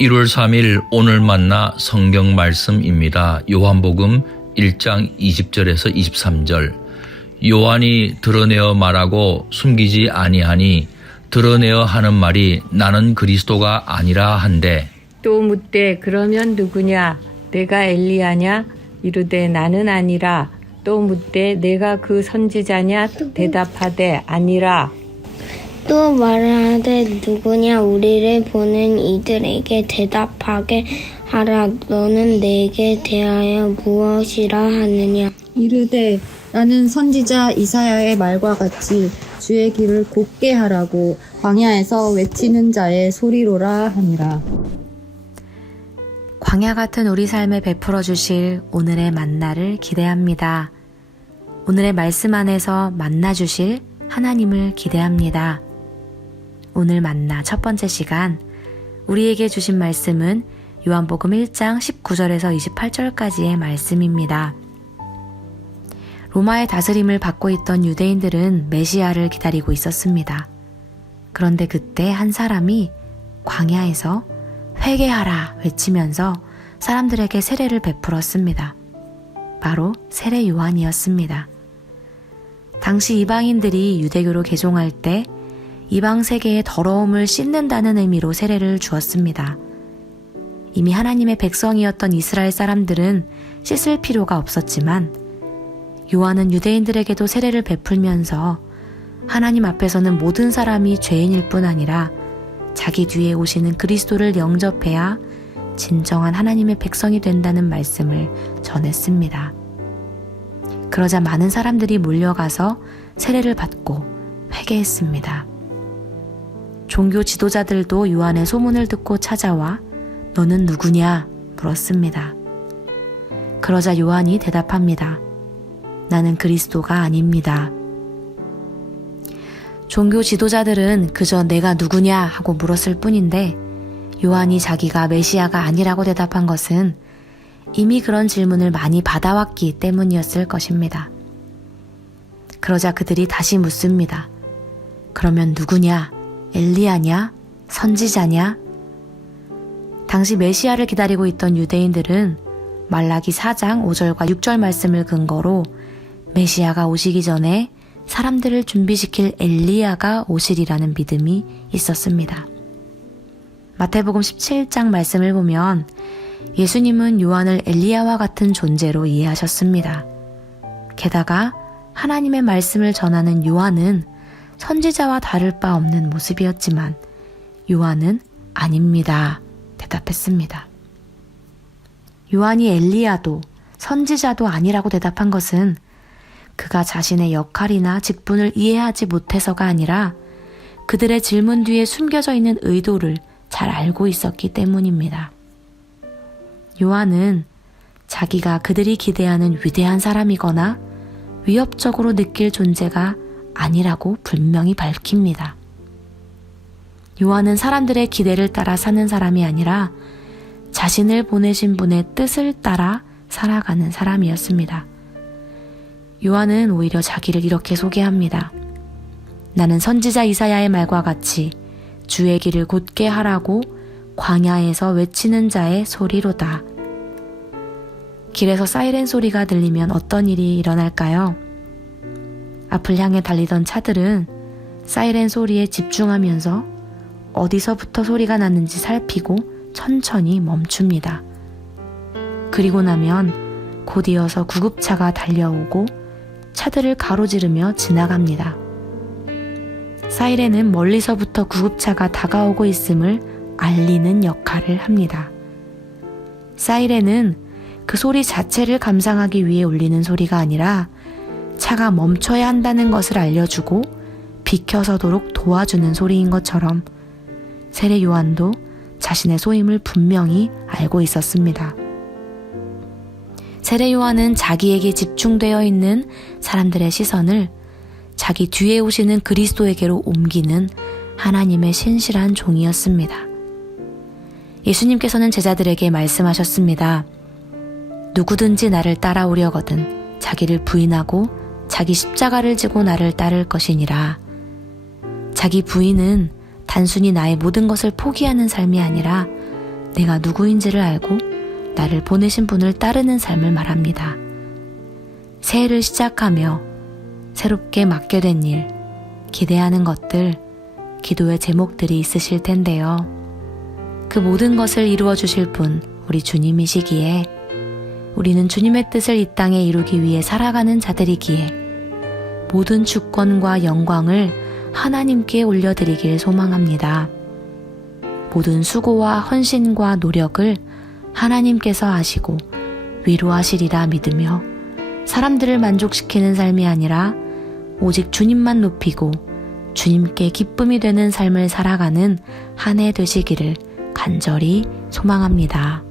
1월 3일 오늘 만나 성경 말씀입니다. 요한복음 1장 20절에서 23절. 요한이 드러내어 말하고 숨기지 아니하니 드러내어 하는 말이 나는 그리스도가 아니라 한데. 또 묻되 그러면 누구냐? 내가 엘리야냐? 이르되 나는 아니라. 또 묻되 내가 그 선지자냐? 대답하되 아니라. 또 말하되 누구냐? 우리를 보는 이들에게 대답하게 하라. 너는 내게 대하여 무엇이라 하느냐? 이르되 나는 선지자 이사야의 말과 같이 주의 길을 곧게 하라고 광야에서 외치는 자의 소리로라 하니라. 광야 같은 우리 삶에 베풀어 주실 오늘의 만나를 기대합니다. 오늘의 말씀 안에서 만나 주실 하나님을 기대합니다. 오늘 만나 첫 번째 시간, 우리에게 주신 말씀은 요한복음 1장 19절에서 28절까지의 말씀입니다. 로마의 다스림을 받고 있던 유대인들은 메시아를 기다리고 있었습니다. 그런데 그때 한 사람이 광야에서 회개하라 외치면서 사람들에게 세례를 베풀었습니다. 바로 세례 요한이었습니다. 당시 이방인들이 유대교로 개종할 때 이방 세계의 더러움을 씻는다는 의미로 세례를 주었습니다. 이미 하나님의 백성이었던 이스라엘 사람들은 씻을 필요가 없었지만 요한은 유대인들에게도 세례를 베풀면서 하나님 앞에서는 모든 사람이 죄인일 뿐 아니라 자기 뒤에 오시는 그리스도를 영접해야 진정한 하나님의 백성이 된다는 말씀을 전했습니다. 그러자 많은 사람들이 몰려가서 세례를 받고 회개했습니다. 종교 지도자들도 요한의 소문을 듣고 찾아와 너는 누구냐? 물었습니다. 그러자 요한이 대답합니다. 나는 그리스도가 아닙니다. 종교 지도자들은 그저 내가 누구냐 하고 물었을 뿐인데 요한이 자기가 메시아가 아니라고 대답한 것은 이미 그런 질문을 많이 받아왔기 때문이었을 것입니다. 그러자 그들이 다시 묻습니다. 그러면 누구냐? 엘리야냐? 선지자냐? 당시 메시아를 기다리고 있던 유대인들은 말라기 4장 5절과 6절 말씀을 근거로 메시아가 오시기 전에 사람들을 준비시킬 엘리야가 오시리라는 믿음이 있었습니다. 마태복음 17장 말씀을 보면 예수님은 요한을 엘리야와 같은 존재로 이해하셨습니다. 게다가 하나님의 말씀을 전하는 요한은 선지자와 다를 바 없는 모습이었지만 요한은 아닙니다. 대답했습니다. 요한이 엘리야도 선지자도 아니라고 대답한 것은 그가 자신의 역할이나 직분을 이해하지 못해서가 아니라 그들의 질문 뒤에 숨겨져 있는 의도를 잘 알고 있었기 때문입니다. 요한은 자기가 그들이 기대하는 위대한 사람이거나 위협적으로 느낄 존재가 아니라고 분명히 밝힙니다. 요한은 사람들의 기대를 따라 사는 사람이 아니라 자신을 보내신 분의 뜻을 따라 살아가는 사람이었습니다. 요한은 오히려 자기를 이렇게 소개합니다. 나는 선지자 이사야의 말과 같이 주의 길을 곧게 하라고 광야에서 외치는 자의 소리로다. 길에서 사이렌 소리가 들리면 어떤 일이 일어날까요? 앞을 향해 달리던 차들은 사이렌 소리에 집중하면서 어디서부터 소리가 났는지 살피고 천천히 멈춥니다. 그리고 나면 곧 이어서 구급차가 달려오고 차들을 가로지르며 지나갑니다. 사이렌은 멀리서부터 구급차가 다가오고 있음을 알리는 역할을 합니다. 사이렌은 그 소리 자체를 감상하기 위해 울리는 소리가 아니라 차가 멈춰야 한다는 것을 알려주고 비켜서도록 도와주는 소리인 것처럼 세례 요한도 자신의 소임을 분명히 알고 있었습니다. 세례 요한은 자기에게 집중되어 있는 사람들의 시선을 자기 뒤에 오시는 그리스도에게로 옮기는 하나님의 신실한 종이었습니다. 예수님께서는 제자들에게 말씀하셨습니다. 누구든지 나를 따라오려거든 자기를 부인하고 자기 십자가를 지고 나를 따를 것이니라. 자기 부인은 단순히 나의 모든 것을 포기하는 삶이 아니라 내가 누구인지를 알고 나를 보내신 분을 따르는 삶을 말합니다. 새해를 시작하며 새롭게 맡게 된 일, 기대하는 것들, 기도의 제목들이 있으실 텐데요. 그 모든 것을 이루어 주실 분, 우리 주님이시기에 우리는 주님의 뜻을 이 땅에 이루기 위해 살아가는 자들이기에 모든 주권과 영광을 하나님께 올려드리길 소망합니다. 모든 수고와 헌신과 노력을 하나님께서 하시고 위로하시리라 믿으며 사람들을 만족시키는 삶이 아니라 오직 주님만 높이고 주님께 기쁨이 되는 삶을 살아가는 한 해 되시기를 간절히 소망합니다.